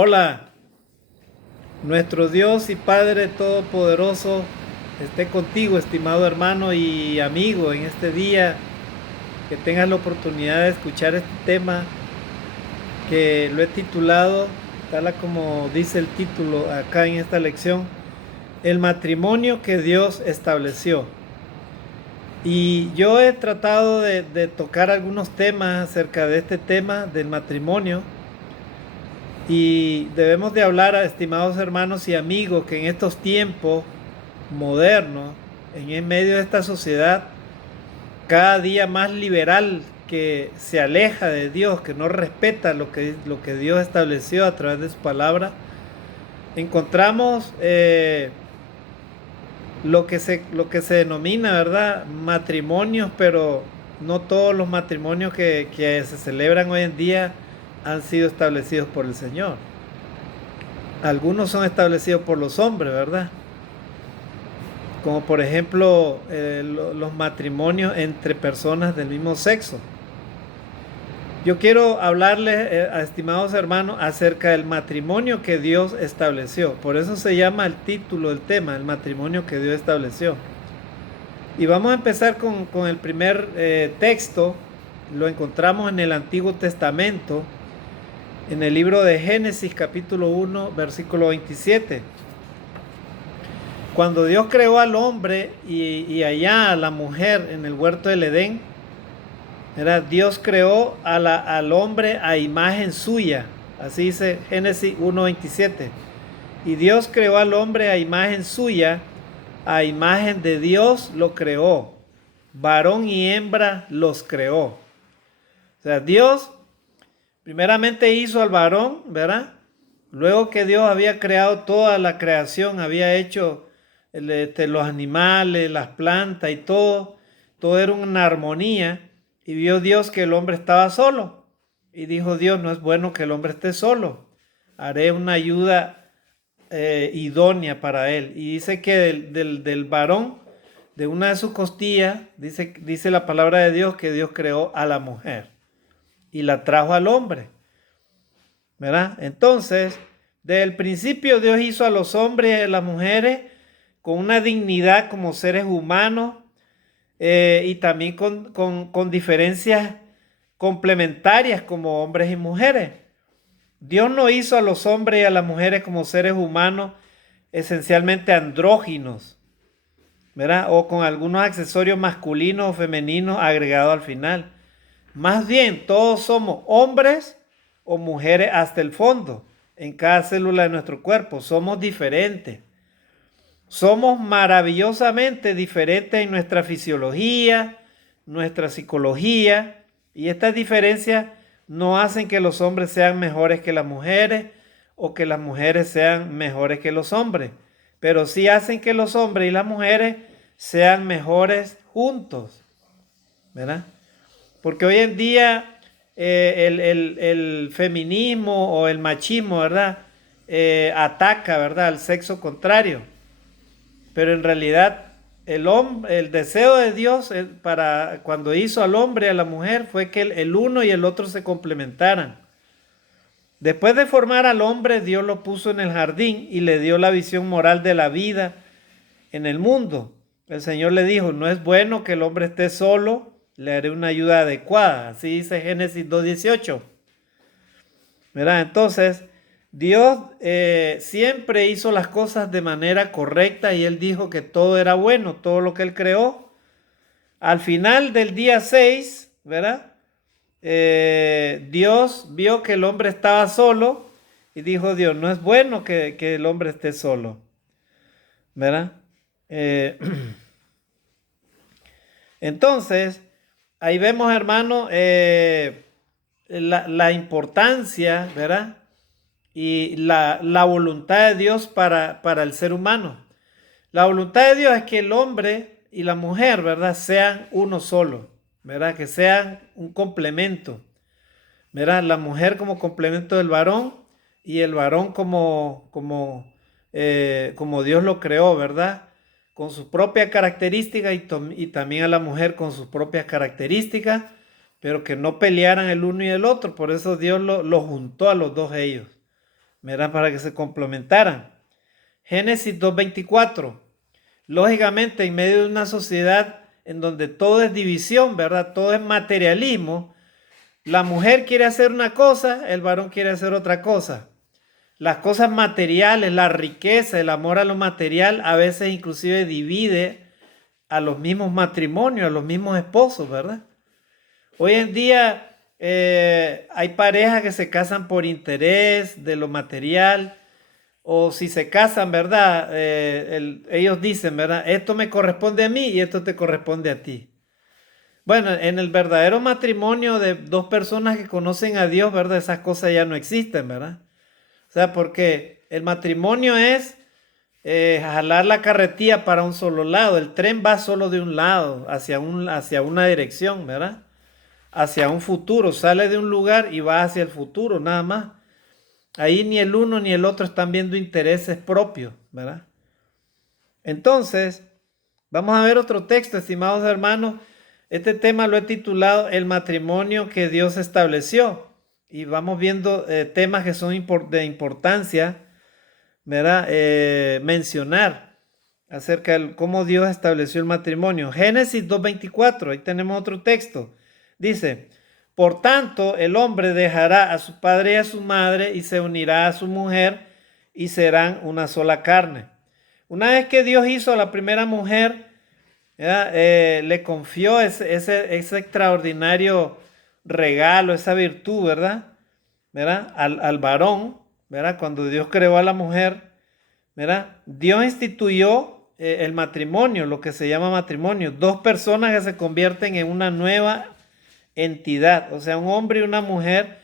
Hola, nuestro Dios y Padre Todopoderoso esté contigo, estimado hermano y amigo, en este día, que tengas la oportunidad de escuchar este tema que lo he titulado, tal como dice el título acá en esta lección, el matrimonio que Dios estableció. Y yo he tratado de tocar algunos temas acerca de este tema del matrimonio. Y debemos de hablar, estimados hermanos y amigos, que en estos tiempos modernos, en medio de esta sociedad cada día más liberal, que se aleja de Dios, que no respeta lo que Dios estableció a través de su palabra, encontramos lo que se denomina, ¿verdad?, matrimonios, pero no todos los matrimonios que se celebran hoy en día han sido establecidos por el Señor. Algunos son establecidos por los hombres, ¿verdad? Como por ejemplo los matrimonios entre personas del mismo sexo. Yo quiero hablarles, estimados hermanos, acerca del matrimonio que Dios estableció. Por eso se llama el título del tema, el matrimonio que Dios estableció. Y vamos a empezar con el primer texto. Lo encontramos en el Antiguo Testamento, en el libro de Génesis capítulo 1, versículo 27. Cuando Dios creó al hombre y allá a la mujer en el huerto del Edén, Dios creó al hombre a imagen suya. Así dice Génesis 1:27. Y Dios creó al hombre a imagen suya, a imagen de Dios lo creó. Varón y hembra los creó. O sea, Dios primeramente hizo al varón, ¿verdad? Luego que Dios había creado toda la creación, había hecho los animales, las plantas y todo era una armonía. Y vio Dios que el hombre estaba solo. Y dijo Dios, no es bueno que el hombre esté solo. Haré una ayuda idónea para él. Y dice que del varón, de una de sus costillas, dice la palabra de Dios que Dios creó a la mujer y la trajo al hombre, ¿verdad? Entonces, desde el principio Dios hizo a los hombres y a las mujeres con una dignidad como seres humanos, y también con diferencias complementarias como hombres y mujeres. Dios no hizo a los hombres y a las mujeres como seres humanos esencialmente andróginos, ¿verdad? O con algunos accesorios masculinos o femeninos agregados al final. Más bien, todos somos hombres o mujeres hasta el fondo. En cada célula de nuestro cuerpo somos diferentes. Somos maravillosamente diferentes en nuestra fisiología, nuestra psicología, y estas diferencias no hacen que los hombres sean mejores que las mujeres o que las mujeres sean mejores que los hombres, pero sí hacen que los hombres y las mujeres sean mejores juntos, ¿verdad? Porque hoy en día el feminismo o el machismo, ¿verdad?, ataca, ¿verdad?, al sexo contrario. Pero en realidad el deseo de Dios para cuando hizo al hombre y a la mujer fue que el uno y el otro se complementaran. Después de formar al hombre, Dios lo puso en el jardín y le dio la visión moral de la vida en el mundo. El Señor le dijo, no es bueno que el hombre esté solo, le haré una ayuda adecuada. Así dice Génesis 2:18. ¿Verdad? Entonces, Dios siempre hizo las cosas de manera correcta y Él dijo que todo era bueno, todo lo que Él creó. Al final del día 6, ¿verdad? Dios vio que el hombre estaba solo y dijo Dios, no es bueno que el hombre esté solo, ¿verdad? Entonces, ahí vemos, hermano, la importancia, ¿verdad?, y la voluntad de Dios para el ser humano. La voluntad de Dios es que el hombre y la mujer, ¿verdad?, sean uno solo, ¿verdad?, que sean un complemento, ¿verdad?, la mujer como complemento del varón y el varón como Dios lo creó, ¿verdad?, con sus propias características y también a la mujer con sus propias características, pero que no pelearan el uno y el otro. Por eso Dios lo juntó a los dos ellos, ¿verdad? Para que se complementaran. Génesis 2:24. Lógicamente, en medio de una sociedad en donde todo es división, ¿verdad? Todo es materialismo. La mujer quiere hacer una cosa, el varón quiere hacer otra cosa. Las cosas materiales, la riqueza, el amor a lo material, a veces inclusive divide a los mismos matrimonios, a los mismos esposos, ¿verdad? Hoy en día hay parejas que se casan por interés de lo material, o si se casan, ¿verdad? Ellos dicen, ¿verdad? Esto me corresponde a mí y esto te corresponde a ti. Bueno, en el verdadero matrimonio de dos personas que conocen a Dios, ¿verdad? Esas cosas ya no existen, ¿verdad? O sea, porque el matrimonio es jalar la carretilla para un solo lado. El tren va solo de un lado, hacia una dirección, ¿verdad? Hacia un futuro. Sale de un lugar y va hacia el futuro, nada más. Ahí ni el uno ni el otro están viendo intereses propios, ¿verdad? Entonces, vamos a ver otro texto, estimados hermanos. Este tema lo he titulado El matrimonio que Dios estableció. Y vamos viendo temas que son de importancia, ¿verdad? Mencionar acerca de cómo Dios estableció el matrimonio. Génesis 2:24, ahí tenemos otro texto. Dice, por tanto, el hombre dejará a su padre y a su madre y se unirá a su mujer y serán una sola carne. Una vez que Dios hizo a la primera mujer, le confió ese extraordinario regalo, esa virtud, ¿verdad? Al varón, ¿verdad? Cuando Dios creó a la mujer, ¿verdad? Dios instituyó el matrimonio, lo que se llama matrimonio. Dos personas que se convierten en una nueva entidad, o sea, un hombre y una mujer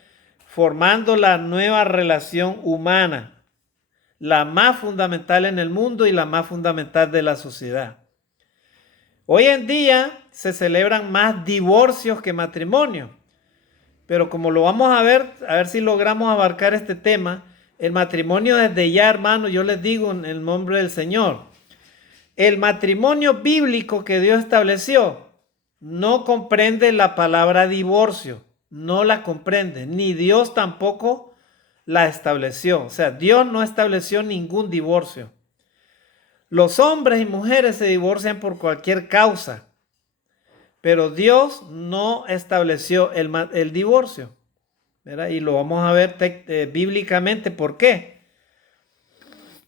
formando la nueva relación humana, la más fundamental en el mundo y la más fundamental de la sociedad. Hoy en día se celebran más divorcios que matrimonios, pero como lo vamos a ver si logramos abarcar este tema, el matrimonio desde ya, hermano, yo les digo en el nombre del Señor, el matrimonio bíblico que Dios estableció no comprende la palabra divorcio, no la comprende, ni Dios tampoco la estableció. O sea, Dios no estableció ningún divorcio. Los hombres y mujeres se divorcian por cualquier causa, pero Dios no estableció el divorcio, ¿verdad? Y lo vamos a ver bíblicamente por qué.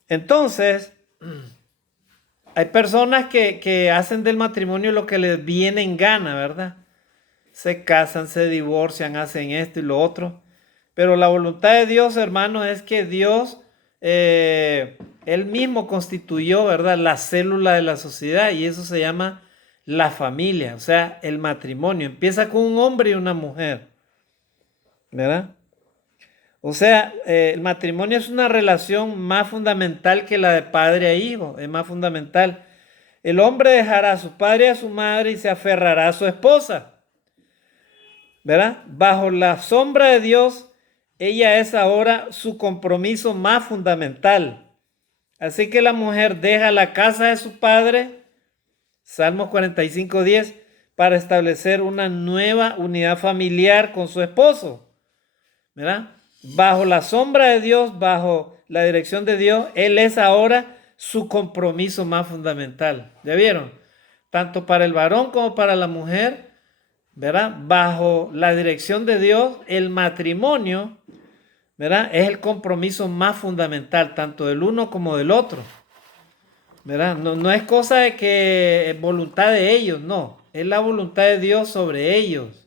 Entonces, hay personas que hacen del matrimonio lo que les viene en gana, ¿verdad? Se casan, se divorcian, hacen esto y lo otro. Pero la voluntad de Dios, hermano, es que Dios, Él mismo constituyó, ¿verdad? La célula de la sociedad y eso se llama la familia, o sea, el matrimonio. Empieza con un hombre y una mujer, ¿verdad? O sea, el matrimonio es una relación más fundamental que la de padre a hijo, es más fundamental. El hombre dejará a su padre y a su madre y se aferrará a su esposa, ¿verdad? Bajo la sombra de Dios, ella es ahora su compromiso más fundamental. Así que la mujer deja la casa de su padre, Salmos 45:10, para establecer una nueva unidad familiar con su esposo, ¿verdad? Bajo la sombra de Dios, bajo la dirección de Dios, Él es ahora su compromiso más fundamental. ¿Ya vieron? Tanto para el varón como para la mujer, ¿verdad? Bajo la dirección de Dios, el matrimonio, ¿verdad? Es el compromiso más fundamental, tanto del uno como del otro, ¿verdad? No es cosa de que es voluntad de ellos, no. Es la voluntad de Dios sobre ellos.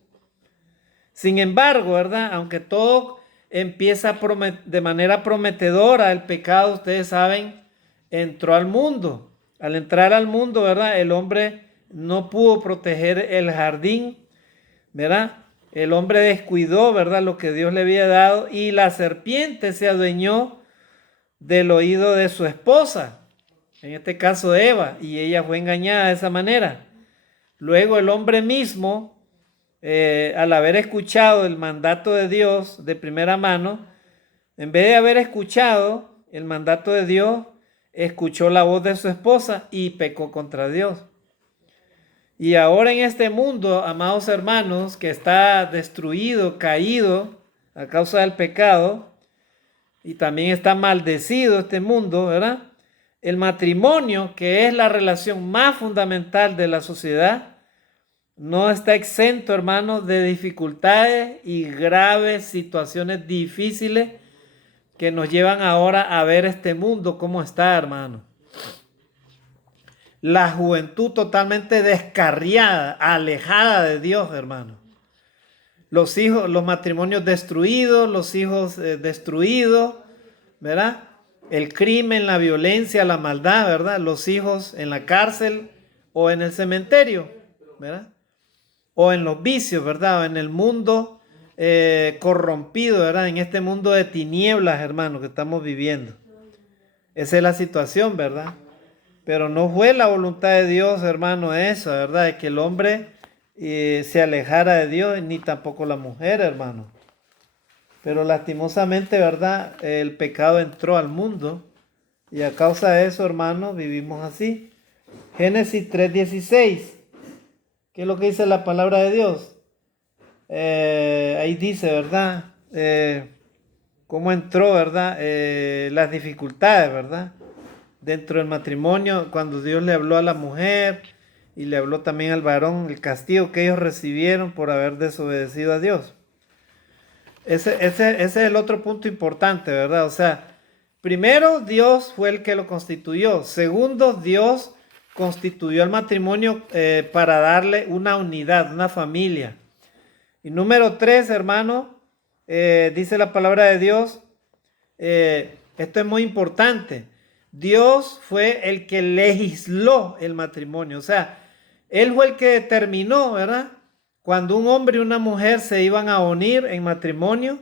Sin embargo, ¿verdad? Aunque todo empieza de manera prometedora, el pecado, ustedes saben, entró al mundo. Al entrar al mundo, ¿verdad? El hombre no pudo proteger el jardín, ¿verdad? El hombre descuidó, ¿verdad? Lo que Dios le había dado y la serpiente se adueñó del oído de su esposa, en este caso Eva, y ella fue engañada de esa manera. Luego el hombre mismo, al haber escuchado el mandato de Dios de primera mano, en vez de haber escuchado el mandato de Dios, escuchó la voz de su esposa y pecó contra Dios. Y ahora en este mundo, amados hermanos, que está destruido, caído a causa del pecado, y también está maldecido este mundo, ¿verdad? El matrimonio, que es la relación más fundamental de la sociedad, no está exento, hermanos, de dificultades y graves situaciones difíciles que nos llevan ahora a ver este mundo cómo está, hermano. La juventud totalmente descarriada, alejada de Dios, hermano. Los hijos, los matrimonios destruidos, los hijos destruidos, ¿verdad? El crimen, la violencia, la maldad, ¿verdad? Los hijos en la cárcel o en el cementerio, ¿verdad? O en los vicios, ¿verdad? O en el mundo corrompido, ¿verdad? En este mundo de tinieblas, hermano, que estamos viviendo. Esa es la situación, ¿verdad? Pero no fue la voluntad de Dios, hermano, eso, ¿verdad? De que el hombre se alejara de Dios, ni tampoco la mujer, hermano. Pero lastimosamente, ¿verdad? El pecado entró al mundo y a causa de eso, hermano, vivimos así. Génesis 3:16. ¿Qué es lo que dice la palabra de Dios? Ahí dice, ¿verdad? Cómo entró, ¿verdad? Las dificultades, ¿verdad? Dentro del matrimonio, cuando Dios le habló a la mujer y le habló también al varón, el castigo que ellos recibieron por haber desobedecido a Dios. Ese es el otro punto importante, ¿verdad? O sea, primero, Dios fue el que lo constituyó. Segundo, Dios constituyó el matrimonio para darle una unidad, una familia. Y número 3, hermano, dice la palabra de Dios, esto es muy importante. Dios fue el que legisló el matrimonio. O sea, Él fue el que determinó, ¿verdad? Cuando un hombre y una mujer se iban a unir en matrimonio,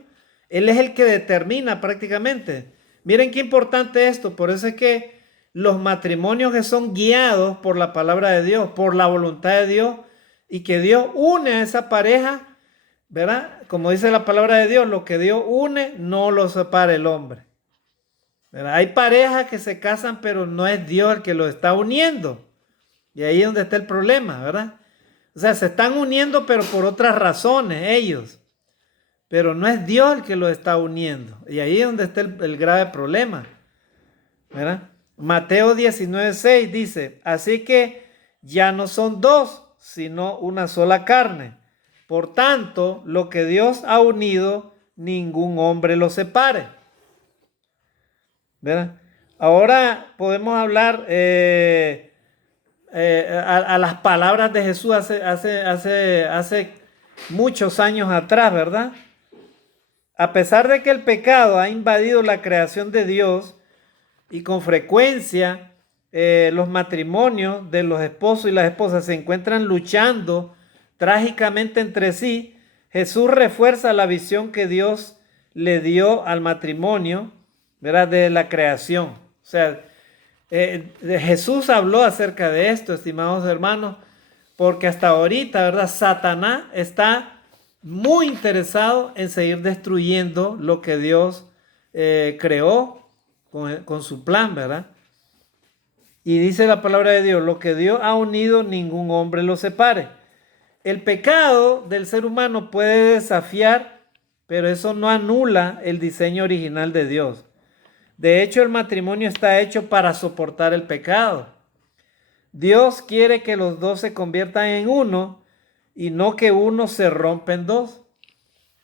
Él es el que determina prácticamente. Miren qué importante esto. Por eso es que los matrimonios que son guiados por la palabra de Dios, por la voluntad de Dios, y que Dios une a esa pareja, ¿verdad? Como dice la palabra de Dios, lo que Dios une, no lo separa el hombre. ¿Verdad? Hay parejas que se casan, pero no es Dios el que los está uniendo. Y ahí es donde está el problema, ¿verdad? O sea, se están uniendo, pero por otras razones ellos. Pero no es Dios el que los está uniendo. Y ahí es donde está el grave problema, ¿verdad? Mateo 19:6 dice, así que ya no son dos, sino una sola carne. Por tanto, lo que Dios ha unido, ningún hombre lo separe. ¿Verdad? Ahora podemos hablar a las palabras de Jesús hace muchos años atrás, ¿verdad? A pesar de que el pecado ha invadido la creación de Dios y con frecuencia los matrimonios de los esposos y las esposas se encuentran luchando trágicamente entre sí, Jesús refuerza la visión que Dios le dio al matrimonio, ¿verdad? De la creación. O sea, Jesús habló acerca de esto, estimados hermanos, porque hasta ahorita, ¿verdad? Satanás está muy interesado en seguir destruyendo lo que Dios creó con su plan, ¿verdad? Y dice la palabra de Dios, lo que Dios ha unido, ningún hombre lo separe. El pecado del ser humano puede desafiar, pero eso no anula el diseño original de Dios. De hecho, el matrimonio está hecho para soportar el pecado. Dios quiere que los dos se conviertan en uno y no que uno se rompa en dos.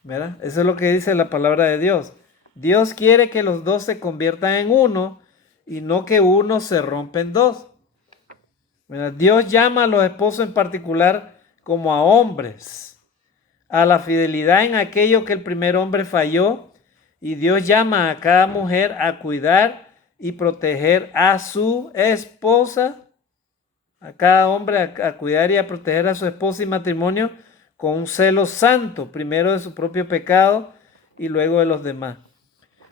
¿Verdad? Eso es lo que dice la palabra de Dios. Dios quiere que los dos se conviertan en uno y no que uno se rompa en dos. ¿Verdad? Dios llama a los esposos en particular como a hombres, a la fidelidad en aquello que el primer hombre falló, y Dios llama a cada mujer a cuidar y proteger a su esposa, a cada hombre a cuidar y a proteger a su esposa y matrimonio con un celo santo, primero de su propio pecado y luego de los demás.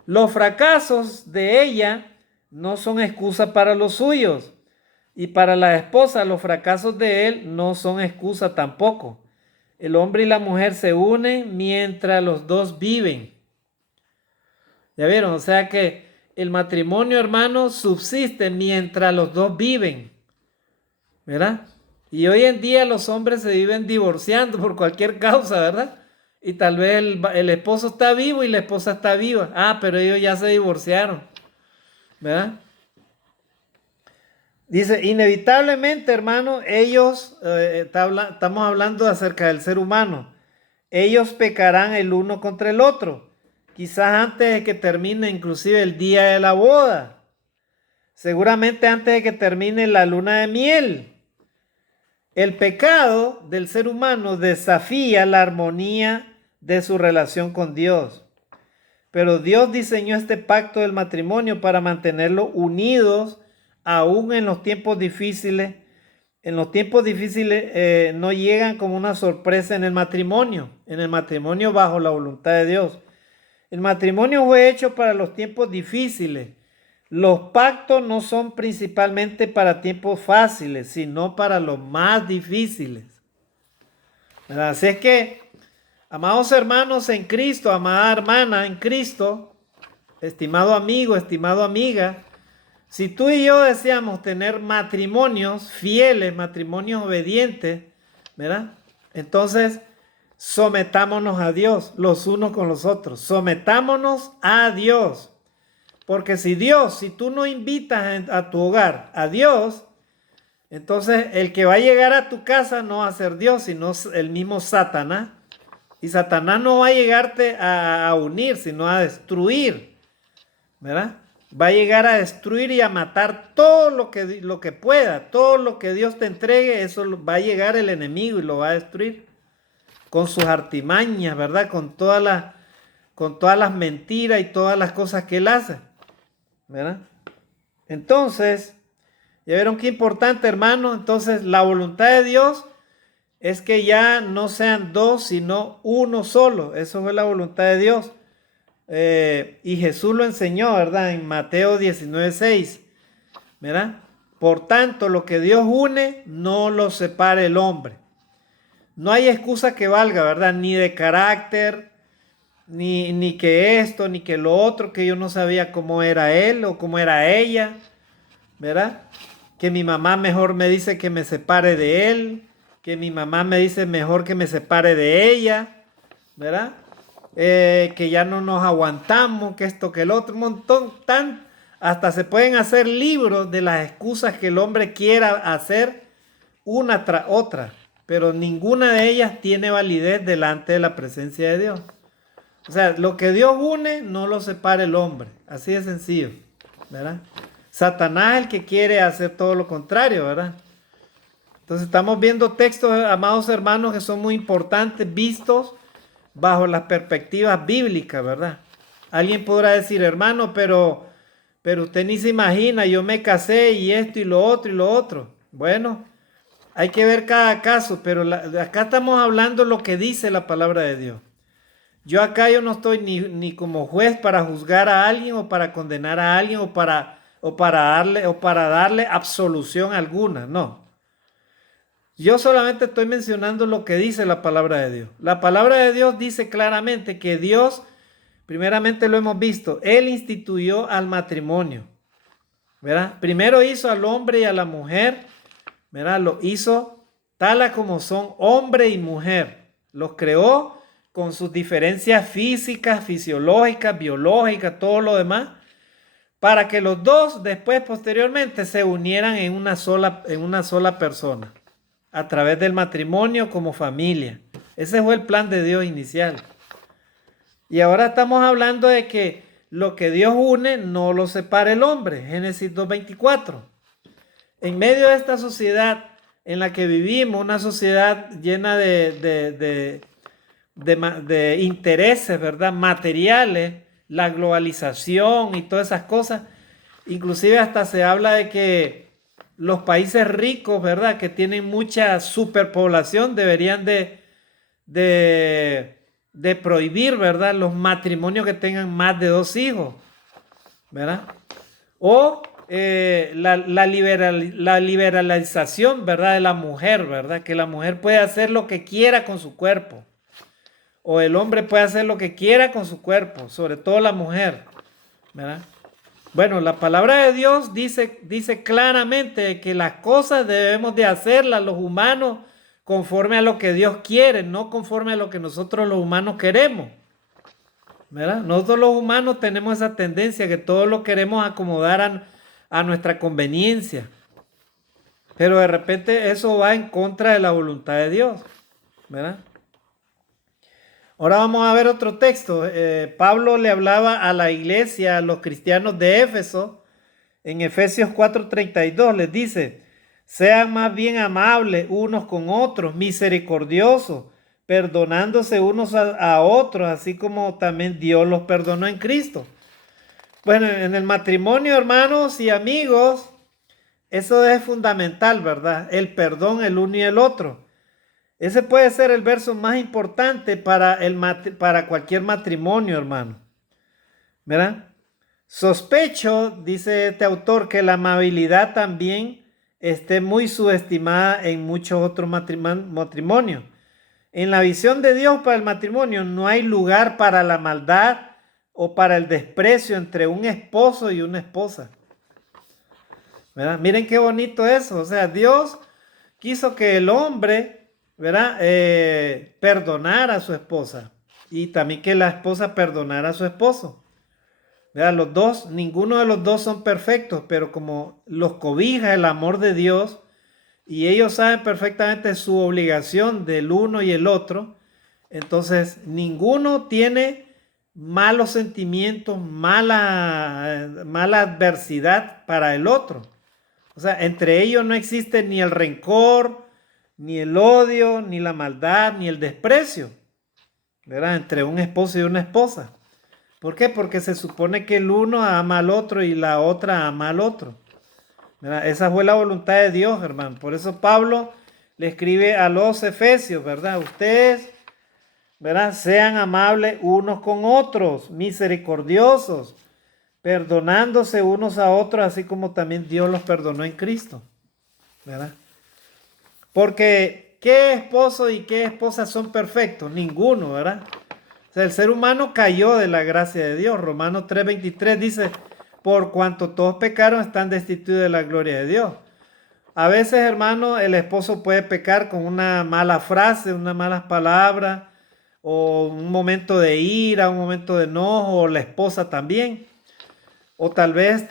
Los fracasos de ella no son excusa para los suyos, y para la esposa los fracasos de él no son excusa tampoco. El hombre y la mujer se unen mientras los dos viven. ¿Ya vieron? O sea que el matrimonio, hermano, subsiste mientras los dos viven. ¿Verdad? Y hoy en día los hombres se viven divorciando por cualquier causa, ¿verdad? Y tal vez el esposo está vivo y la esposa está viva. Ah, pero ellos ya se divorciaron, ¿verdad? Dice, inevitablemente, hermano, ellos, estamos hablando acerca del ser humano, ellos pecarán el uno contra el otro, quizás antes de que termine inclusive el día de la boda, seguramente antes de que termine la luna de miel. El pecado del ser humano desafía la armonía de su relación con Dios. Pero Dios diseñó este pacto del matrimonio para mantenerlos unidos aún en los tiempos difíciles. En los tiempos difíciles no llegan como una sorpresa en el matrimonio bajo la voluntad de Dios. El matrimonio fue hecho para los tiempos difíciles. Los pactos no son principalmente para tiempos fáciles, sino para los más difíciles. ¿Verdad? Así es que, amados hermanos en Cristo, amada hermana en Cristo, estimado amigo, estimado amiga, si tú y yo deseamos tener matrimonios fieles, matrimonios obedientes, ¿verdad? Entonces, sometámonos a Dios, los unos con los otros. Sometámonos a Dios. Porque si tú no invitas a tu hogar a Dios, entonces el que va a llegar a tu casa no va a ser Dios, sino el mismo Satanás. Y Satanás no va a llegarte a unir, sino a destruir, ¿verdad? Va a llegar a destruir y a matar todo lo que pueda, todo lo que Dios te entregue, eso va a llegar el enemigo y lo va a destruir con sus artimañas, ¿verdad? Con todas las mentiras y todas las cosas que él hace, ¿verdad? Entonces, ¿ya vieron qué importante, hermano? Entonces, la voluntad de Dios es que ya no sean dos, sino uno solo. Eso fue la voluntad de Dios. Y Jesús lo enseñó, ¿verdad? En Mateo 19:6, ¿verdad? Por tanto, lo que Dios une, no lo separe el hombre. No hay excusa que valga, ¿verdad? Ni de carácter, ni que esto, ni que lo otro, que yo no sabía cómo era él o cómo era ella, ¿verdad? Que mi mamá mejor me dice que me separe de él, que mi mamá me dice mejor que me separe de ella, ¿verdad? Que ya no nos aguantamos, que esto, que el otro, un montón, hasta se pueden hacer libros de las excusas que el hombre quiera hacer una tras otra, pero ninguna de ellas tiene validez delante de la presencia de Dios. O sea, lo que Dios une, no lo separa el hombre, así de sencillo, ¿verdad? Satanás es el que quiere hacer todo lo contrario, ¿verdad? Entonces estamos viendo textos, amados hermanos, que son muy importantes, vistos bajo las perspectivas bíblicas, ¿verdad? Alguien podrá decir, hermano, pero usted ni se imagina, yo me casé y esto y lo otro y lo otro. Bueno, hay que ver cada caso, pero acá estamos hablando lo que dice la palabra de Dios. Yo no estoy ni como juez para juzgar a alguien o para condenar a alguien o para darle absolución alguna, no. Yo solamente estoy mencionando lo que dice la palabra de Dios. La palabra de Dios dice claramente que Dios, primeramente lo hemos visto, Él instituyó al matrimonio, ¿verdad? Primero hizo al hombre y a la mujer, ¿verdad? Lo hizo tal como son, hombre y mujer. Los creó con sus diferencias físicas, fisiológicas, biológicas, todo lo demás, para que los dos después, posteriormente, se unieran en una sola persona, a través del matrimonio como familia. Ese fue el plan de Dios inicial. Y ahora estamos hablando de que lo que Dios une no lo separa el hombre. Génesis 2:24. En medio de esta sociedad en la que vivimos, una sociedad llena de intereses, ¿verdad? Materiales, la globalización y todas esas cosas. Inclusive hasta se habla de que los países ricos, ¿verdad? Que tienen mucha superpoblación, deberían de prohibir, ¿verdad? Los matrimonios que tengan más de 2 hijos, ¿verdad? O la liberalización, ¿verdad? De la mujer, ¿verdad? Que la mujer puede hacer lo que quiera con su cuerpo. O el hombre puede hacer lo que quiera con su cuerpo, sobre todo la mujer, ¿verdad? Bueno, la palabra de Dios dice claramente que las cosas debemos de hacerlas los humanos conforme a lo que Dios quiere, no conforme a lo que nosotros los humanos queremos. ¿Verdad? Nosotros los humanos tenemos esa tendencia que todo lo queremos acomodar a nuestra conveniencia. Pero de repente eso va en contra de la voluntad de Dios. ¿Verdad? Ahora vamos a ver otro texto. Pablo le hablaba a la iglesia, a los cristianos de Éfeso, en Efesios 4:32 les dice: sean más bien amables unos con otros, misericordiosos, perdonándose unos a otros, así como también Dios los perdonó en Cristo. Bueno, en el matrimonio, hermanos y amigos, eso es fundamental, ¿verdad? El perdón el uno y el otro. Ese puede ser el verso más importante para cualquier matrimonio, hermano. ¿Verdad? Sospecho, dice este autor, que la amabilidad también esté muy subestimada en muchos otros matrimonios. En la visión de Dios para el matrimonio no hay lugar para la maldad o para el desprecio entre un esposo y una esposa. ¿Verdad? Miren qué bonito eso. O sea, Dios quiso que el hombre, ¿verdad? Perdonara a su esposa y también que la esposa perdonara a su esposo. ¿Verdad? Los dos, ninguno de los dos son perfectos, pero como los cobija el amor de Dios y ellos saben perfectamente su obligación del uno y el otro, entonces ninguno tiene malos sentimientos, mala adversidad para el otro. O sea, entre ellos no existe ni el rencor, ni el odio, ni la maldad, ni el desprecio, ¿verdad? Entre un esposo y una esposa. ¿Por qué? Porque se supone que el uno ama al otro y la otra ama al otro. ¿Verdad? Esa fue la voluntad de Dios, hermano. Por eso Pablo le escribe a los efesios, ¿verdad? Ustedes, ¿verdad? Sean amables unos con otros, misericordiosos, perdonándose unos a otros, así como también Dios los perdonó en Cristo, ¿verdad? Porque ¿qué esposo y qué esposa son perfectos? Ninguno, ¿verdad? O sea, el ser humano cayó de la gracia de Dios. Romanos 3:23 dice: por cuanto todos pecaron, están destituidos de la gloria de Dios. A veces, hermano, el esposo puede pecar con una mala frase, unas malas palabras, o un momento de ira, un momento de enojo, o la esposa también. O tal vez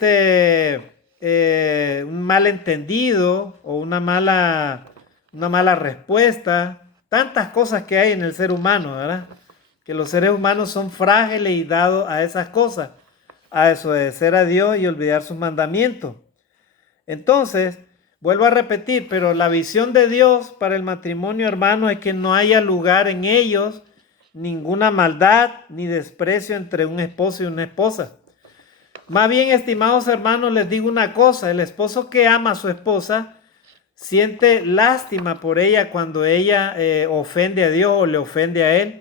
un malentendido o una mala respuesta. Tantas cosas que hay en el ser humano, ¿verdad? Que los seres humanos son frágiles y dados a esas cosas, a desobedecer a Dios y olvidar sus mandamientos. Entonces, vuelvo a repetir, pero la visión de Dios para el matrimonio, hermano, es que no haya lugar en ellos ninguna maldad ni desprecio entre un esposo y una esposa. Más bien, estimados hermanos, les digo una cosa: el esposo que ama a su esposa siente lástima por ella cuando ella ofende a Dios o le ofende a él.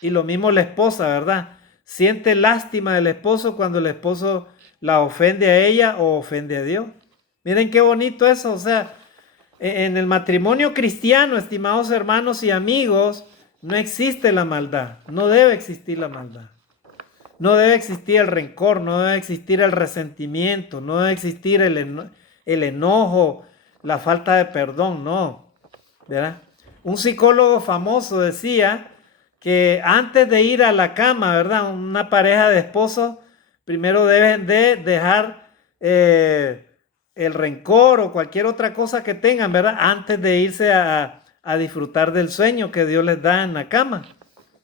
Y lo mismo la esposa, ¿verdad? Siente lástima del esposo cuando el esposo la ofende a ella o ofende a Dios. Miren qué bonito eso. O sea, en el matrimonio cristiano, estimados hermanos y amigos, no existe la maldad. No debe existir la maldad. No debe existir el rencor, no debe existir el resentimiento, no debe existir el enojo, la falta de perdón, no. ¿Verdad? Un psicólogo famoso decía que antes de ir a la cama, ¿verdad? Una pareja de esposos primero deben de dejar el rencor o cualquier otra cosa que tengan, ¿verdad? Antes de irse a disfrutar del sueño que Dios les da en la cama.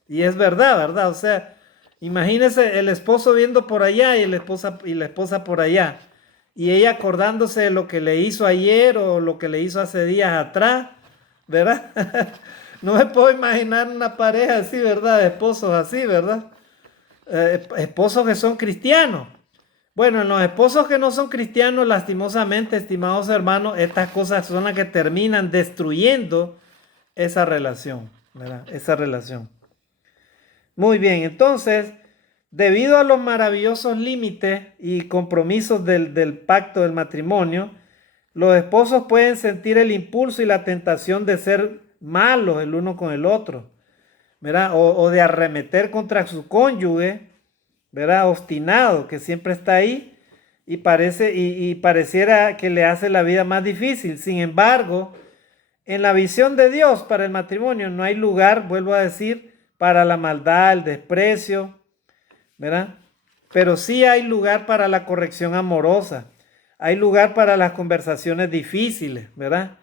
Y es verdad, ¿verdad? O sea, imagínese el esposo viendo por allá y la esposa por allá. Y ella acordándose de lo que le hizo ayer o lo que le hizo hace días atrás, ¿verdad? No me puedo imaginar una pareja así, ¿verdad? De esposos así, ¿verdad? Esposos que son cristianos. Bueno, en los esposos que no son cristianos, lastimosamente, estimados hermanos, estas cosas son las que terminan destruyendo esa relación, ¿verdad? Esa relación. Muy bien, entonces, debido a los maravillosos límites y compromisos del pacto del matrimonio, los esposos pueden sentir el impulso y la tentación de ser malos el uno con el otro, ¿verdad? O de arremeter contra su cónyuge, ¿verdad? Obstinado, que siempre está ahí y pareciera que le hace la vida más difícil. Sin embargo, En la visión de Dios para el matrimonio no hay lugar, vuelvo a decir, para la maldad, el desprecio, ¿verdad? Pero sí hay lugar para la corrección amorosa. Hay lugar para las conversaciones difíciles, ¿verdad?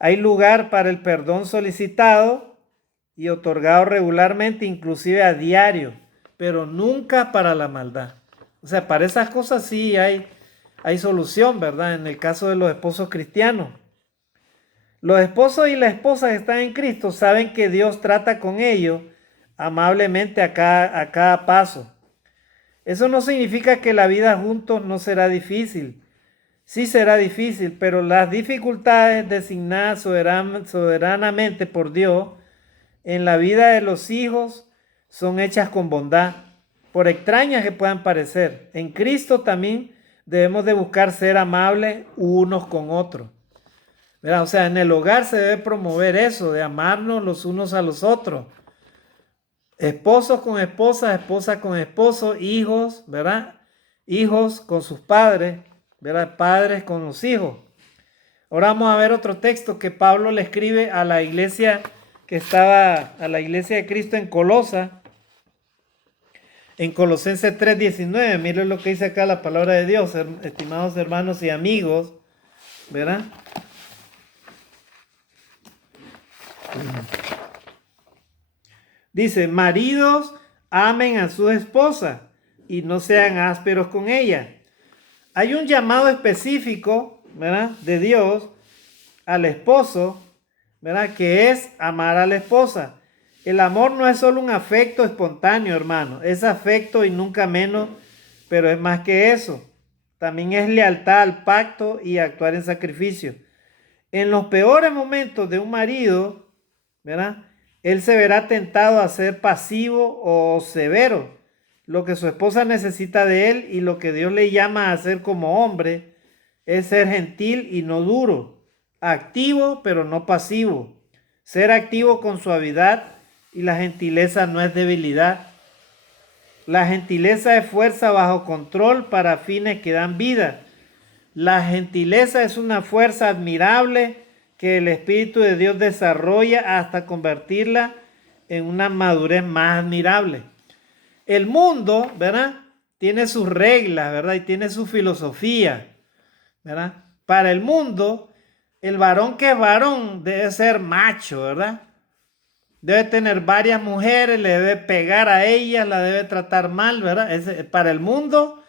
Hay lugar para el perdón solicitado y otorgado regularmente, inclusive a diario, pero nunca para la maldad. O sea, para esas cosas sí hay solución, ¿verdad? En el caso de los esposos cristianos. Los esposos y las esposas que están en Cristo saben que Dios trata con ellos amablemente a cada paso. Eso no significa que la vida juntos no será difícil. Sí será difícil, pero las dificultades designadas soberanamente por Dios en la vida de los hijos son hechas con bondad, por extrañas que puedan parecer. En Cristo también debemos de buscar ser amables unos con otros, ¿verdad? O sea, en el hogar se debe promover eso, de amarnos los unos a los otros. Esposos con esposas, esposas con esposos, hijos, ¿verdad? Hijos con sus padres, ¿verdad? Padres con los hijos. Ahora vamos a ver otro texto que Pablo le escribe a la iglesia a la iglesia de Cristo en Colosa, en Colosenses 3:19. Miren lo que dice acá la palabra de Dios, estimados hermanos y amigos, ¿verdad? Dice, maridos, amen a sus esposas y no sean ásperos con ellas. Hay un llamado específico, ¿verdad?, de Dios al esposo, ¿verdad?, que es amar a la esposa. El amor no es solo un afecto espontáneo, hermano. Es afecto y nunca menos, pero es más que eso. También es lealtad al pacto y actuar en sacrificio. En los peores momentos de un marido, ¿verdad?, él se verá tentado a ser pasivo o severo. Lo que su esposa necesita de él y lo que Dios le llama a hacer como hombre es ser gentil y no duro, activo pero no pasivo, ser activo con suavidad, y la gentileza no es debilidad. La gentileza es fuerza bajo control para fines que dan vida. La gentileza es una fuerza admirable que el Espíritu de Dios desarrolla hasta convertirla en una madurez más admirable. El mundo, ¿verdad?, tiene sus reglas, ¿verdad?, y tiene su filosofía, ¿verdad? Para el mundo, el varón que es varón debe ser macho, ¿verdad? Debe tener varias mujeres, le debe pegar a ellas, la debe tratar mal, ¿verdad? Para el mundo,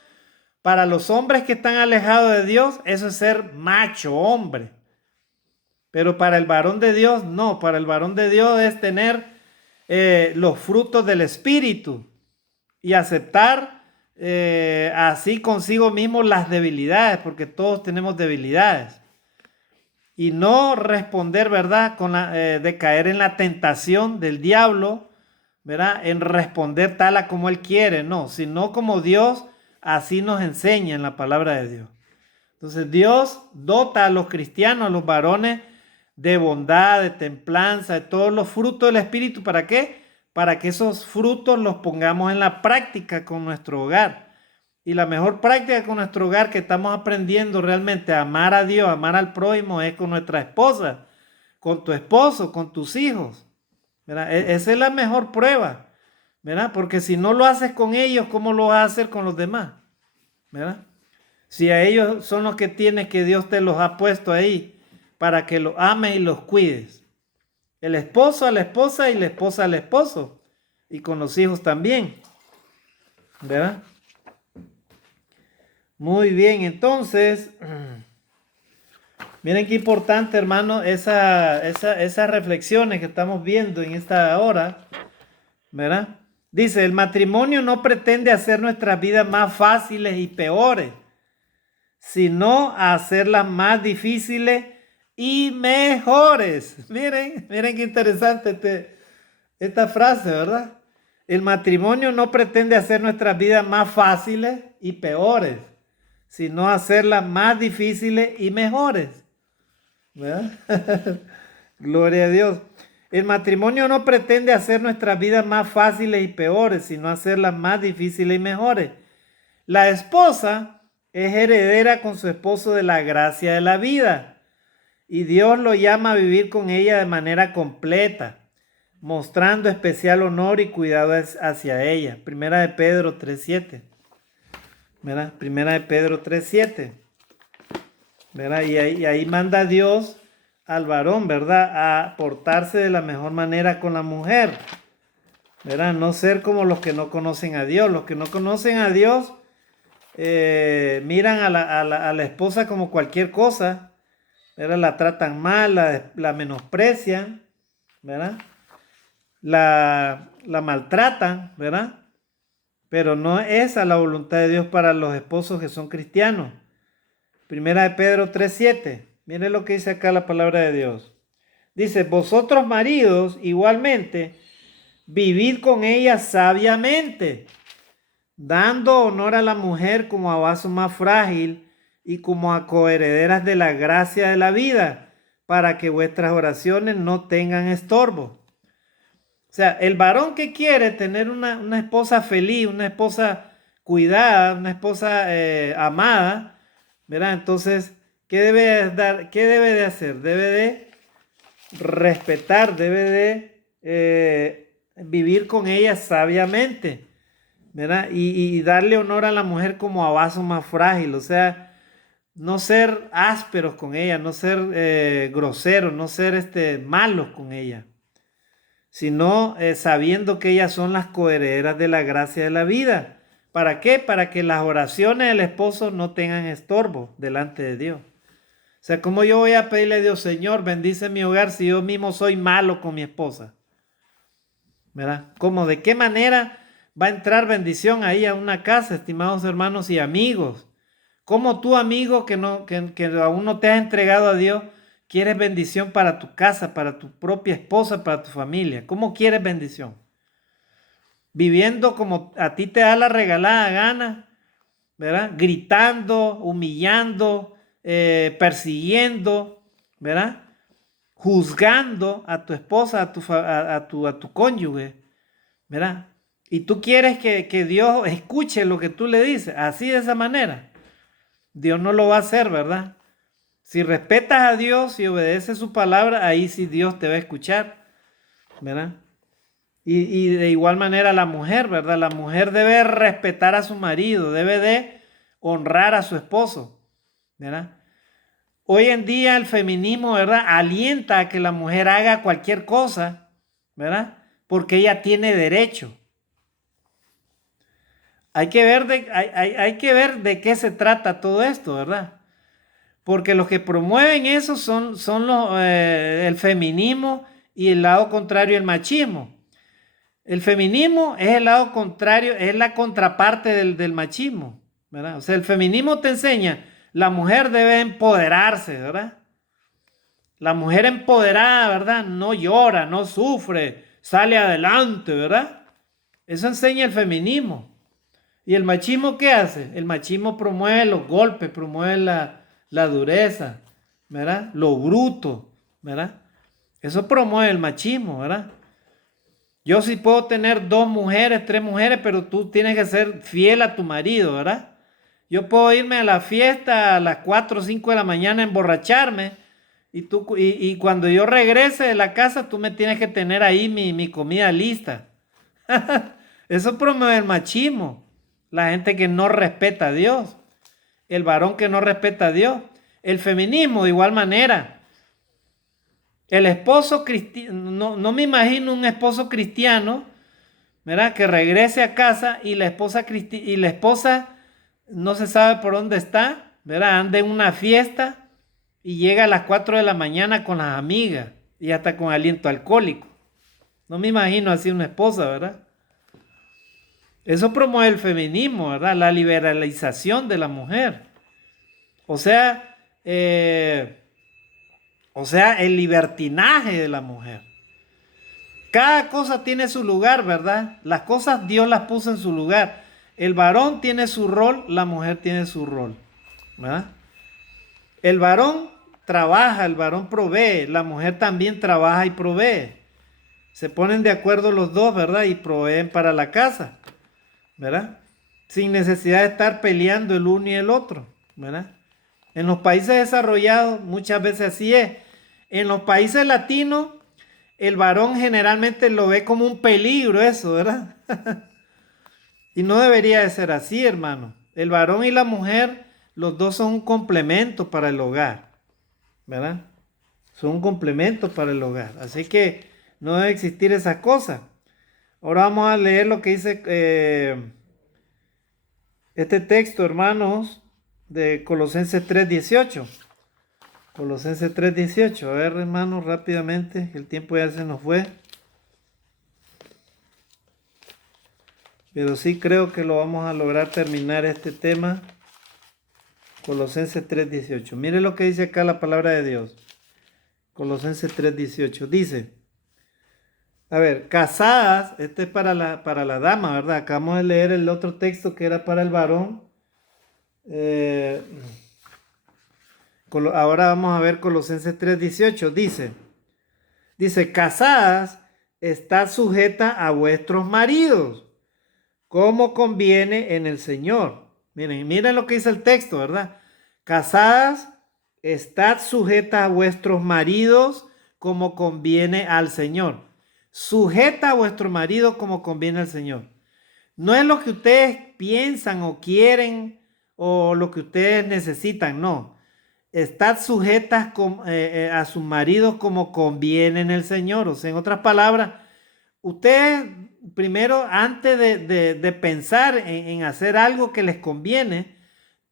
para los hombres que están alejados de Dios, eso es ser macho, hombre. Pero para el varón de Dios, no. Para el varón de Dios es tener los frutos del Espíritu y aceptar así consigo mismo las debilidades, porque todos tenemos debilidades. Y no responder, ¿verdad?, de caer en la tentación del diablo, ¿verdad?, en responder tal a como él quiere, no, sino como Dios así nos enseña en la palabra de Dios. Entonces Dios dota a los cristianos, a los varones, de bondad, de templanza, de todos los frutos del Espíritu. ¿Para qué? Para que esos frutos los pongamos en la práctica con nuestro hogar. Y la mejor práctica con nuestro hogar, que estamos aprendiendo realmente a amar a Dios, a amar al prójimo, es con nuestra esposa, con tu esposo, con tus hijos, ¿verdad? Esa es la mejor prueba, ¿verdad? Porque si no lo haces con ellos, ¿cómo lo vas a hacer con los demás? ¿Verdad? Si a ellos son los que tienes, que Dios te los ha puesto ahí para que los ames y los cuides. El esposo a la esposa y la esposa al esposo. Y con los hijos también, ¿verdad? Muy bien, entonces, miren qué importante, hermano, esas reflexiones que estamos viendo en esta hora, ¿verdad? Dice, el matrimonio no pretende hacer nuestras vidas más fáciles y peores, sino hacerlas más difíciles y mejores. Miren qué interesante esta frase, ¿verdad? El matrimonio no pretende hacer nuestras vidas más fáciles y peores, sino hacerlas más difíciles y mejores, ¿verdad? Gloria a Dios. El matrimonio no pretende hacer nuestras vidas más fáciles y peores, sino hacerlas más difíciles y mejores. La esposa es heredera con su esposo de la gracia de la vida. y Dios lo llama a vivir con ella de manera completa, mostrando especial honor y cuidado hacia ella. Primera de Pedro 3:7. ¿Verdad? Primera de Pedro 3:7. ¿Verdad? Y ahí manda Dios al varón, ¿verdad? A portarse de la mejor manera con la mujer. ¿Verdad? No ser como los que no conocen a Dios. Los que no conocen a Dios miran a la esposa como cualquier cosa. ¿Verdad? La tratan mal, la menosprecian, ¿verdad? La maltratan, ¿verdad? Pero no es a la voluntad de Dios para los esposos que son cristianos. Primera de Pedro 3:7. Mire lo que dice acá la palabra de Dios. Dice, vosotros maridos igualmente, vivid con ella sabiamente, dando honor a la mujer como a vaso más frágil y como a coherederas de la gracia de la vida, para que vuestras oraciones no tengan estorbo. O sea, el varón que quiere tener una esposa feliz, una esposa cuidada, una esposa amada, ¿verdad? Entonces, ¿qué debe de hacer? Debe de respetar, debe de vivir con ella sabiamente, ¿verdad? Y darle honor a la mujer como a vaso más frágil, o sea, no ser ásperos con ella, no ser groseros, no ser malos con ella, sino sabiendo que ellas son las coherederas de la gracia de la vida. ¿Para qué? Para que las oraciones del esposo no tengan estorbo delante de Dios. O sea, ¿cómo yo voy a pedirle a Dios, Señor, bendice mi hogar si yo mismo soy malo con mi esposa? ¿Verdad? ¿Cómo? ¿De qué manera va a entrar bendición ahí a una casa, estimados hermanos y amigos? ¿Cómo tú, amigo, que aún no te has entregado a Dios, quieres bendición para tu casa, para tu propia esposa, para tu familia? ¿Cómo quieres bendición? Viviendo como a ti te da la regalada gana, ¿verdad? Gritando, humillando, persiguiendo, ¿verdad? Juzgando a tu esposa, a tu cónyuge, ¿verdad? Y tú quieres que Dios escuche lo que tú le dices, así de esa manera. Dios no lo va a hacer, ¿verdad? Si respetas a Dios y obedeces su palabra, ahí sí Dios te va a escuchar, ¿verdad? Y de igual manera la mujer, ¿verdad? La mujer debe respetar a su marido, debe de honrar a su esposo, ¿verdad? Hoy en día el feminismo, ¿verdad? Alienta a que la mujer haga cualquier cosa, ¿verdad? Porque ella tiene derecho. Hay que ver de qué se trata todo esto, ¿verdad? Porque los que promueven eso son el feminismo y el lado contrario, el machismo. El feminismo es el lado contrario, es la contraparte del machismo, ¿verdad? O sea, el feminismo te enseña, la mujer debe empoderarse, ¿verdad? La mujer empoderada, ¿verdad? No llora, no sufre, sale adelante, ¿verdad? Eso enseña el feminismo. ¿Y el machismo qué hace? El machismo promueve los golpes, promueve la dureza, ¿verdad? Lo bruto, ¿verdad? Eso promueve el machismo, ¿verdad? Yo sí puedo tener 2 mujeres, 3 mujeres, pero tú tienes que ser fiel a tu marido, ¿verdad? Yo puedo irme a la fiesta a las 4 o 5 de la mañana a emborracharme y cuando yo regrese de la casa tú me tienes que tener ahí mi comida lista. Eso promueve el machismo. La gente que no respeta a Dios. El varón que no respeta a Dios. El feminismo de igual manera. El esposo cristiano, no me imagino un esposo cristiano, ¿verdad? Que regrese a casa y la esposa no se sabe por dónde está, ¿verdad? Anda en una fiesta y llega a las 4 de la mañana con las amigas y hasta con aliento alcohólico. No me imagino así una esposa, ¿verdad? Eso promueve el feminismo, ¿verdad? La liberalización de la mujer. O sea, el libertinaje de la mujer. Cada cosa tiene su lugar, ¿verdad? Las cosas Dios las puso en su lugar. El varón tiene su rol, la mujer tiene su rol, ¿verdad? El varón trabaja, el varón provee, la mujer también trabaja y provee. Se ponen de acuerdo los dos, ¿verdad? Y proveen para la casa, ¿verdad? Sin necesidad de estar peleando el uno y el otro, ¿verdad? En los países desarrollados muchas veces así es. En los países latinos, el varón generalmente lo ve como un peligro eso, ¿verdad? Y no debería de ser así, hermano. El varón y la mujer, los dos son un complemento para el hogar, ¿verdad? Son un complemento para el hogar. Así que no debe existir esa cosa. Ahora vamos a leer lo que dice este texto, hermanos, de Colosenses 3:18. Colosenses 3:18. A ver, hermanos, rápidamente, el tiempo ya se nos fue. Pero sí creo que lo vamos a lograr terminar este tema. Colosenses 3:18. Mire lo que dice acá la palabra de Dios. Colosenses 3:18. Dice, a ver, casadas, este es para la dama, ¿verdad? Acabamos de leer el otro texto que era para el varón. Ahora vamos a ver Colosenses 3:18. Dice, casadas, estad sujetas a vuestros maridos, como conviene en el Señor. Miren lo que dice el texto, ¿verdad? Casadas, estad sujetas a vuestros maridos, como conviene al Señor. Sujeta a vuestro marido como conviene al Señor. No es lo que ustedes piensan o quieren o lo que ustedes necesitan, no. Estad sujetas a sus maridos como conviene en el Señor. O sea, en otras palabras, ustedes primero, antes de pensar en hacer algo que les conviene,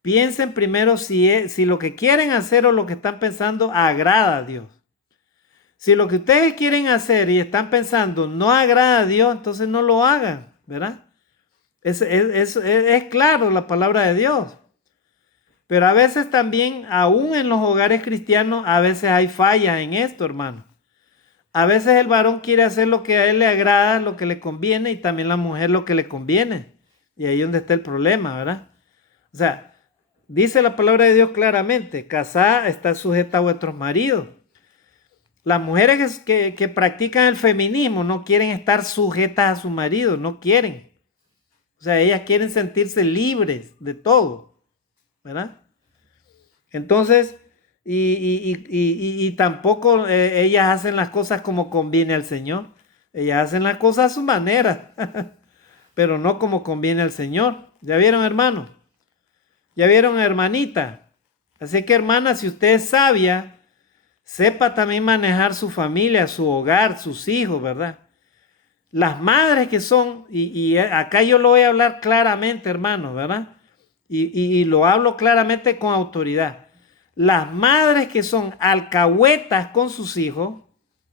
piensen primero si lo que quieren hacer o lo que están pensando agrada a Dios. Si lo que ustedes quieren hacer y están pensando no agrada a Dios, entonces no lo hagan, ¿verdad? Es claro la palabra de Dios. Pero a veces también, aún en los hogares cristianos, a veces hay fallas en esto, hermano. A veces el varón quiere hacer lo que a él le agrada, lo que le conviene, y también la mujer lo que le conviene. Y ahí es donde está el problema, ¿verdad? O sea, dice la palabra de Dios claramente, casada está sujeta a vuestros maridos. Las mujeres que practican el feminismo no quieren estar sujetas a su marido, no quieren. O sea, ellas quieren sentirse libres de todo, ¿verdad? Entonces, y tampoco ellas hacen las cosas como conviene al Señor. Ellas hacen las cosas a su manera, pero no como conviene al Señor. ¿Ya vieron, hermano? ¿Ya vieron, hermanita? Así que, hermana, si usted es sabia, sepa también manejar su familia, su hogar, sus hijos, ¿verdad? Las madres que son, y acá yo lo voy a hablar claramente, hermano, ¿verdad? Y lo hablo claramente con autoridad. Las madres que son alcahuetas con sus hijos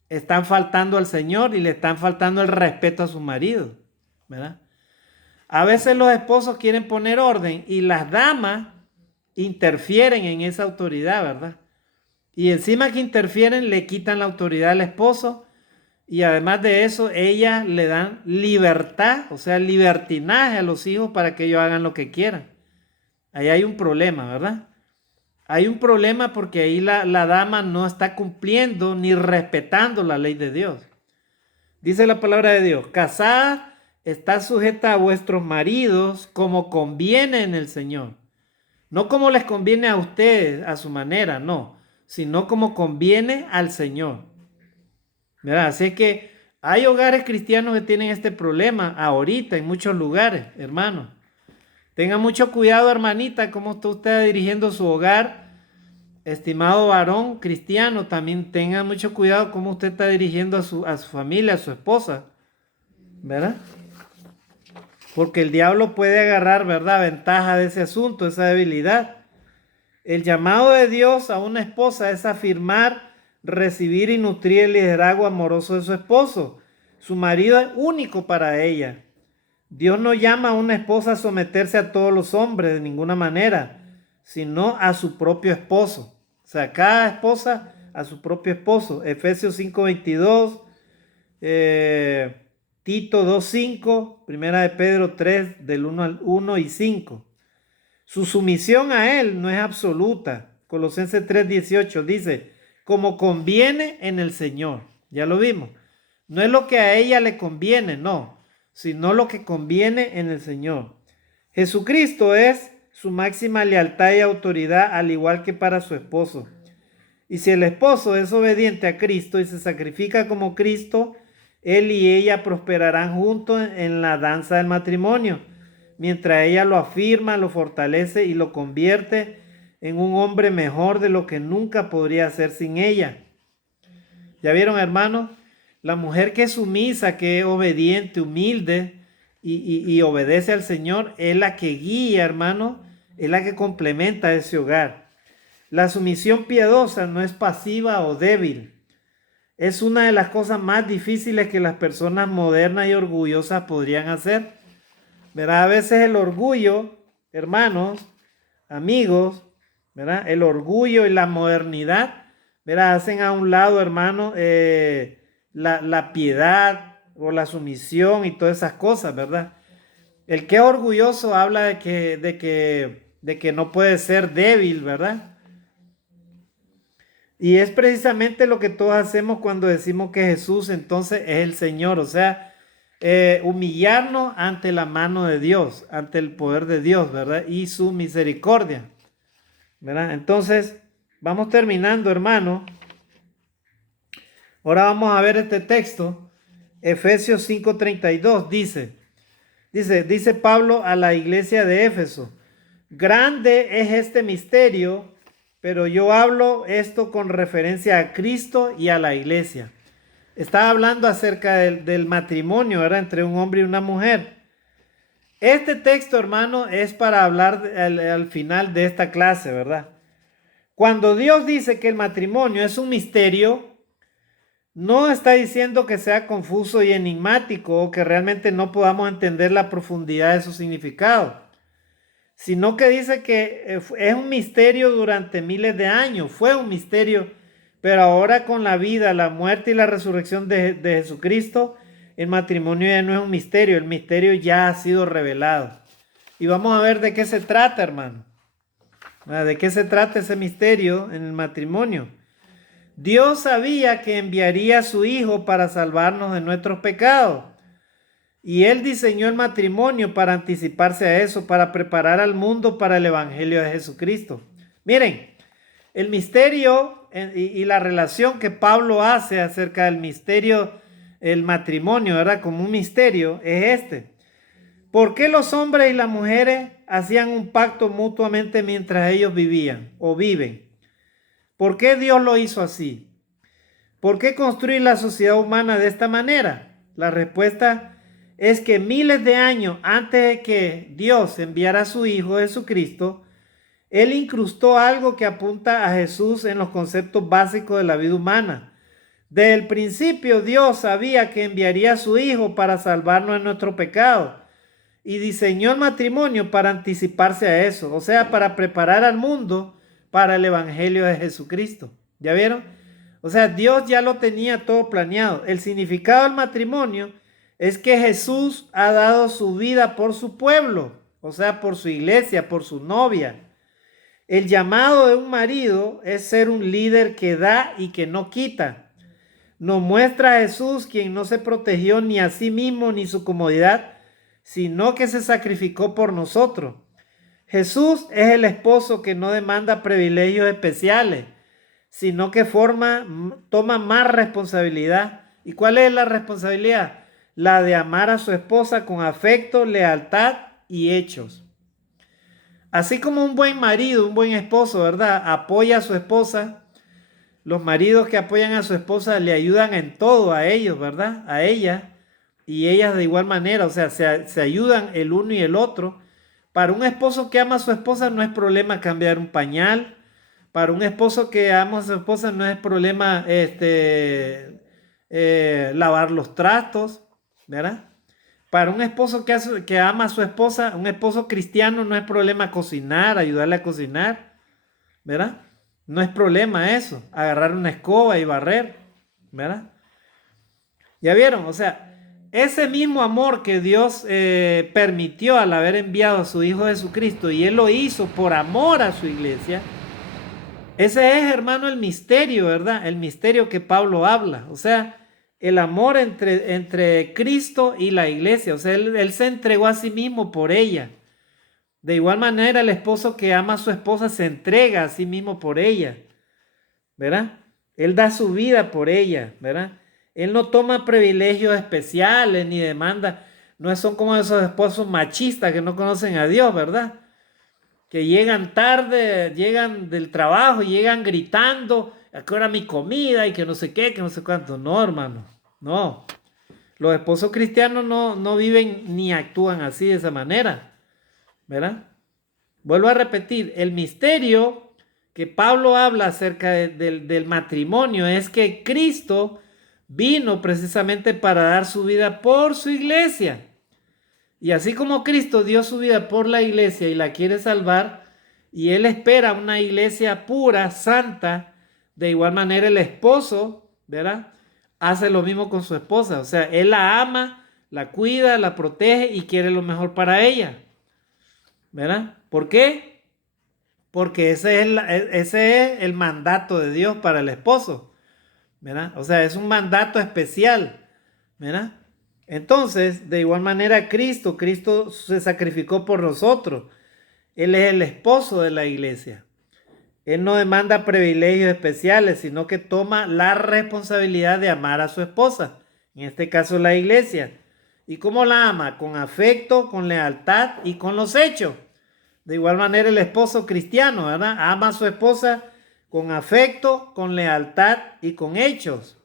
están faltando al Señor y le están faltando el respeto a su marido, ¿verdad? A veces los esposos quieren poner orden y las damas interfieren en esa autoridad, ¿verdad? Y encima que interfieren le quitan la autoridad al esposo y además de eso ellas le dan libertad, o sea, libertinaje a los hijos para que ellos hagan lo que quieran. Ahí hay un problema, ¿verdad? Hay un problema porque ahí la dama no está cumpliendo ni respetando la ley de Dios. Dice la palabra de Dios, casada está sujeta a vuestros maridos como conviene en el Señor. No como les conviene a ustedes, a su manera, no, sino como conviene al Señor. ¿Verdad? Así que hay hogares cristianos que tienen este problema ahorita en muchos lugares, hermanos. Tenga mucho cuidado, hermanita, cómo está usted dirigiendo su hogar. Estimado varón cristiano, también tenga mucho cuidado cómo usted está dirigiendo a su familia, a su esposa, ¿verdad? Porque el diablo puede agarrar, ¿verdad?, ventaja de ese asunto, esa debilidad. El llamado de Dios a una esposa es afirmar, recibir y nutrir el liderazgo amoroso de su esposo. Su marido es único para ella. Dios no llama a una esposa a someterse a todos los hombres de ninguna manera, sino a su propio esposo. O sea, cada esposa a su propio esposo. Efesios 5:22, Tito 2:5, Primera de Pedro 3, del 1 al 1 y 5. Su sumisión a él no es absoluta. Colosenses 3:18 dice, como conviene en el Señor. Ya lo vimos. No es lo que a ella le conviene, no, sino lo que conviene en el Señor. Jesucristo es su máxima lealtad y autoridad, al igual que para su esposo. Y si el esposo es obediente a Cristo y se sacrifica como Cristo, él y ella prosperarán juntos en la danza del matrimonio, mientras ella lo afirma, lo fortalece y lo convierte en un hombre mejor de lo que nunca podría ser sin ella. ¿Ya vieron, hermanos? La mujer que es sumisa, que es obediente, humilde y obedece al Señor, es la que guía, hermano, es la que complementa ese hogar. La sumisión piadosa no es pasiva o débil. Es una de las cosas más difíciles que las personas modernas y orgullosas podrían hacer. ¿Verdad? A veces el orgullo, hermanos, amigos, ¿verdad? El orgullo y la modernidad, ¿verdad? Hacen a un lado, hermano, la piedad o la sumisión y todas esas cosas, ¿verdad? El que es orgulloso habla de que no puede ser débil, ¿verdad? Y es precisamente lo que todos hacemos cuando decimos que Jesús entonces es el Señor, o sea, humillarnos ante la mano de Dios, ante el poder de Dios, ¿verdad? Y su misericordia, ¿verdad? Entonces, vamos terminando, hermano. Ahora vamos a ver este texto, Efesios 5:32, dice Pablo a la iglesia de Éfeso: grande es este misterio, pero yo hablo esto con referencia a Cristo y a la iglesia. Estaba hablando acerca del matrimonio, ¿verdad? Entre un hombre y una mujer. Este texto, hermano, es para hablar al final de esta clase, ¿verdad? Cuando Dios dice que el matrimonio es un misterio, no está diciendo que sea confuso y enigmático o que realmente no podamos entender la profundidad de su significado, sino que dice que es un misterio durante miles de años, fue un misterio, pero ahora con la vida, la muerte y la resurrección de Jesucristo, el matrimonio ya no es un misterio, el misterio ya ha sido revelado. Y vamos a ver de qué se trata, hermano. ¿De qué se trata ese misterio en el matrimonio? Dios sabía que enviaría a su Hijo para salvarnos de nuestros pecados. Y Él diseñó el matrimonio para anticiparse a eso, para preparar al mundo para el Evangelio de Jesucristo. Miren, el misterio y la relación que Pablo hace acerca del misterio, el matrimonio, ¿verdad? Como un misterio, es este. ¿Por qué los hombres y las mujeres hacían un pacto mutuamente mientras ellos vivían o viven? ¿Por qué Dios lo hizo así? ¿Por qué construir la sociedad humana de esta manera? La respuesta es que miles de años antes de que Dios enviara a su Hijo Jesucristo, Él incrustó algo que apunta a Jesús en los conceptos básicos de la vida humana. Desde el principio Dios sabía que enviaría a su Hijo para salvarnos de nuestro pecado y diseñó el matrimonio para anticiparse a eso, o sea, para preparar al mundo para el Evangelio de Jesucristo. ¿Ya vieron? O sea, Dios ya lo tenía todo planeado. El significado del matrimonio es que Jesús ha dado su vida por su pueblo, o sea, por su iglesia, por su novia. El llamado de un marido es ser un líder que da y que no quita. Nos muestra a Jesús, quien no se protegió ni a sí mismo ni su comodidad, sino que se sacrificó por nosotros. Jesús es el esposo que no demanda privilegios especiales, sino que toma más responsabilidad. ¿Y cuál es la responsabilidad? La de amar a su esposa con afecto, lealtad y hechos. Así como un buen marido, un buen esposo, ¿verdad? Apoya a su esposa. Los maridos que apoyan a su esposa le ayudan en todo a ellos, ¿verdad? A ella. Y ellas de igual manera, o sea, se ayudan el uno y el otro. Para un esposo que ama a su esposa no es problema cambiar un pañal. Para un esposo que ama a su esposa no es problema lavar los trastos, ¿verdad? Para un esposo que ama a su esposa, un esposo cristiano, no es problema cocinar, ayudarle a cocinar, ¿verdad? No es problema eso, agarrar una escoba y barrer, ¿verdad? ¿Ya vieron? O sea, ese mismo amor que Dios permitió al haber enviado a su Hijo Jesucristo, y Él lo hizo por amor a su iglesia. Ese es, hermano, el misterio, ¿verdad? El misterio que Pablo habla. O sea, el amor entre Cristo y la iglesia. O sea, él se entregó a sí mismo por ella. De igual manera, el esposo que ama a su esposa se entrega a sí mismo por ella, ¿verdad? Él da su vida por ella, ¿verdad? Él no toma privilegios especiales ni demanda. No son como esos esposos machistas que no conocen a Dios, ¿verdad? Que llegan tarde, llegan del trabajo y llegan gritando, ¿a qué hora mi comida? Y que no sé qué, que no sé cuánto. No, hermano, no. Los esposos cristianos no viven ni actúan así de esa manera, ¿verdad? Vuelvo a repetir, el misterio que Pablo habla acerca del matrimonio es que Cristo vino precisamente para dar su vida por su iglesia. Y así como Cristo dio su vida por la iglesia y la quiere salvar, y Él espera una iglesia pura, santa, de igual manera el esposo, ¿verdad? Hace lo mismo con su esposa. O sea, Él la ama, la cuida, la protege y quiere lo mejor para ella, ¿verdad? ¿Por qué? Porque ese es el mandato de Dios para el esposo, ¿verdad? O sea, es un mandato especial, ¿verdad? Entonces, de igual manera, Cristo se sacrificó por nosotros. Él es el esposo de la iglesia. Él no demanda privilegios especiales, sino que toma la responsabilidad de amar a su esposa, en este caso la iglesia. ¿Y cómo la ama? Con afecto, con lealtad y con los hechos. De igual manera el esposo cristiano, ¿verdad? Ama a su esposa con afecto, con lealtad y con hechos,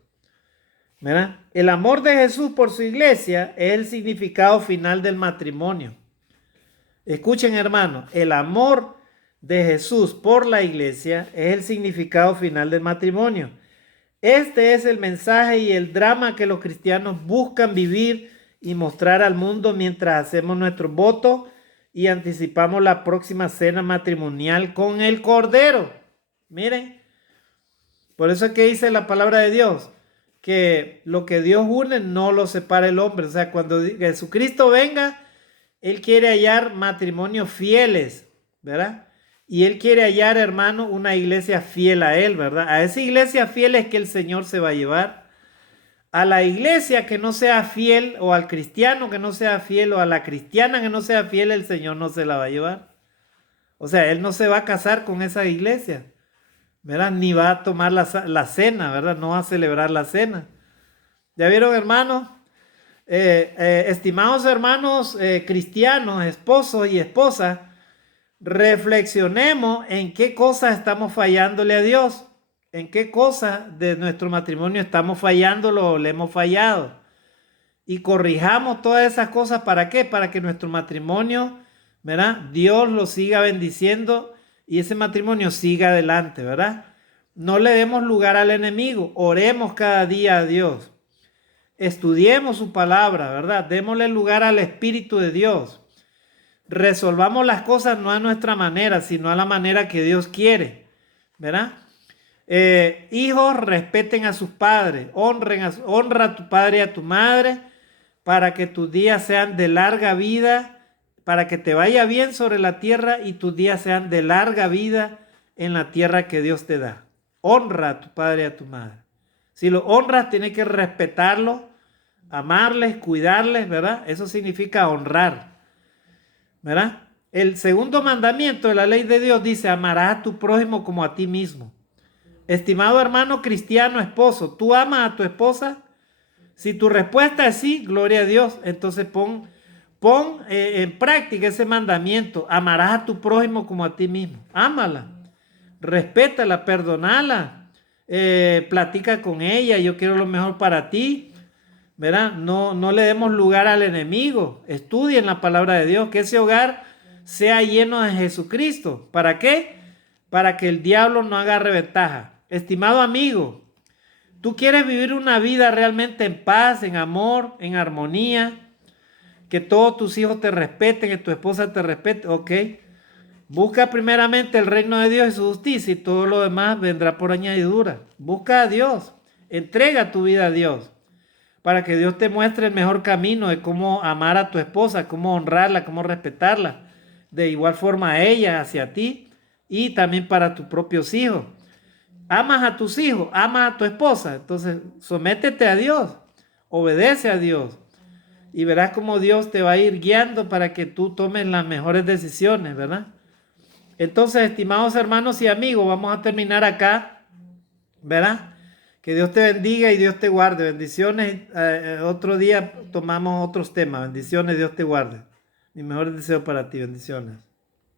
¿verdad? El amor de Jesús por su iglesia es el significado final del matrimonio. Escuchen, hermanos, el amor de Jesús por la iglesia es el significado final del matrimonio. Este es el mensaje y el drama que los cristianos buscan vivir y mostrar al mundo mientras hacemos nuestro voto y anticipamos la próxima cena matrimonial con el Cordero. Miren, por eso es que dice la palabra de Dios, que lo que Dios une no lo separa el hombre. O sea, cuando Jesucristo venga, Él quiere hallar matrimonios fieles, ¿verdad? Y Él quiere hallar, hermano, una iglesia fiel a Él, ¿verdad? A esa iglesia fiel es que el Señor se va a llevar. A la iglesia que no sea fiel, o al cristiano que no sea fiel, o a la cristiana que no sea fiel, el Señor no se la va a llevar. O sea, Él no se va a casar con esa iglesia, ¿verdad? Ni va a tomar la cena, ¿verdad? No va a celebrar la cena. ¿Ya vieron, hermanos? Estimados hermanos cristianos, esposos y esposas, reflexionemos en qué cosas estamos fallándole a Dios, en qué cosas de nuestro matrimonio estamos fallándolo o le hemos fallado. Y corrijamos todas esas cosas, ¿para qué? Para que nuestro matrimonio, ¿verdad? Dios lo siga bendiciendo y ese matrimonio siga adelante, ¿verdad? No le demos lugar al enemigo, oremos cada día a Dios. Estudiemos su palabra, ¿verdad? Démosle lugar al Espíritu de Dios. Resolvamos las cosas no a nuestra manera, sino a la manera que Dios quiere, ¿verdad? Hijos, respeten a sus padres, honra a tu padre y a tu madre para que tus días sean de larga vida, para que te vaya bien sobre la tierra y tus días sean de larga vida en la tierra que Dios te da. Honra a tu padre y a tu madre. Si lo honras, tienes que respetarlo, amarles, cuidarles, ¿verdad? Eso significa honrar, ¿verdad? El segundo mandamiento de la ley de Dios dice, amarás a tu prójimo como a ti mismo. Estimado hermano cristiano, esposo, ¿tú amas a tu esposa? Si tu respuesta es sí, gloria a Dios, entonces pon en práctica ese mandamiento. Amarás a tu prójimo como a ti mismo. Ámala, respétala, perdonala, platica con ella, yo quiero lo mejor para ti, ¿verdad? No le demos lugar al enemigo. Estudien la palabra de Dios, que ese hogar sea lleno de Jesucristo. ¿Para qué? Para que el diablo no agarre ventaja. Estimado amigo, tú quieres vivir una vida realmente en paz, en amor, en armonía, que todos tus hijos te respeten, que tu esposa te respete, ok. Busca primeramente el reino de Dios y su justicia y todo lo demás vendrá por añadidura. Busca a Dios, entrega tu vida a Dios para que Dios te muestre el mejor camino de cómo amar a tu esposa, cómo honrarla, cómo respetarla. De igual forma a ella, hacia ti y también para tus propios hijos. Amas a tus hijos, amas a tu esposa, entonces sométete a Dios, obedece a Dios. y verás cómo Dios te va a ir guiando para que tú tomes las mejores decisiones, ¿verdad? Entonces, estimados hermanos y amigos, vamos a terminar acá, ¿verdad? Que Dios te bendiga y Dios te guarde. Bendiciones. Otro día tomamos otros temas. Bendiciones, Dios te guarde. Mi mejor deseo para ti. Bendiciones.